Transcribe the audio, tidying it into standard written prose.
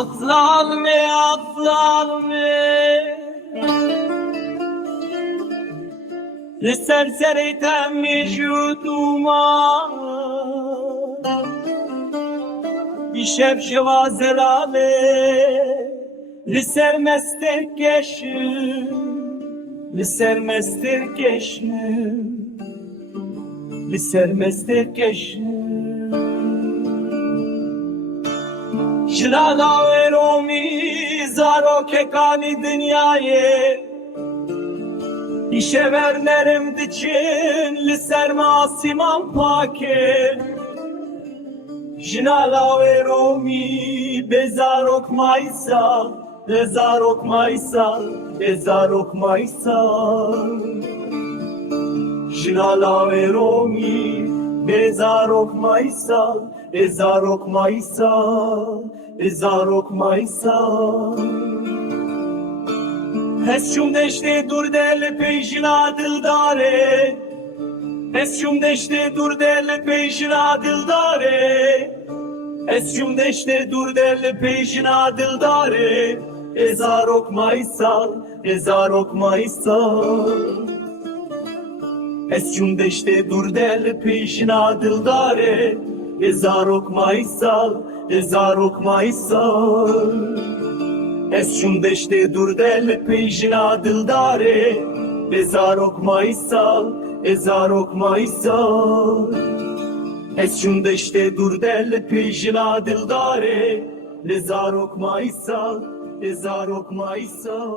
Aklanme, aklanme لسرسرتم وجودوما بیشب شوا زلاله لسر مستر کشم لسر مستر کشم لسر مستر کشم جلالا و رومی زارو که کانی دنیایه İşe verlerim diçin liser masiman pake Jinala ve romi bezarok maysa Bezarok maysa Bezarok maysa Jinala ve romi bezarok maysa Bezarok maysa Bezarok maysa Hesçum deşte dur del peşina dildare Hesçum deşte dur del peşina dildare Hesçum deşte dur del peşina dildare Ezarok maysal Ezarok maysal Hesçum deşte dur del peşina dildare Ezarok maysal Ezarok maysal Esçum deşte dur del peşina dildare Bezarok maysal Ezarok maysal Esçum deşte dur del peşina dildare Lezarok maysal Ezarok maysal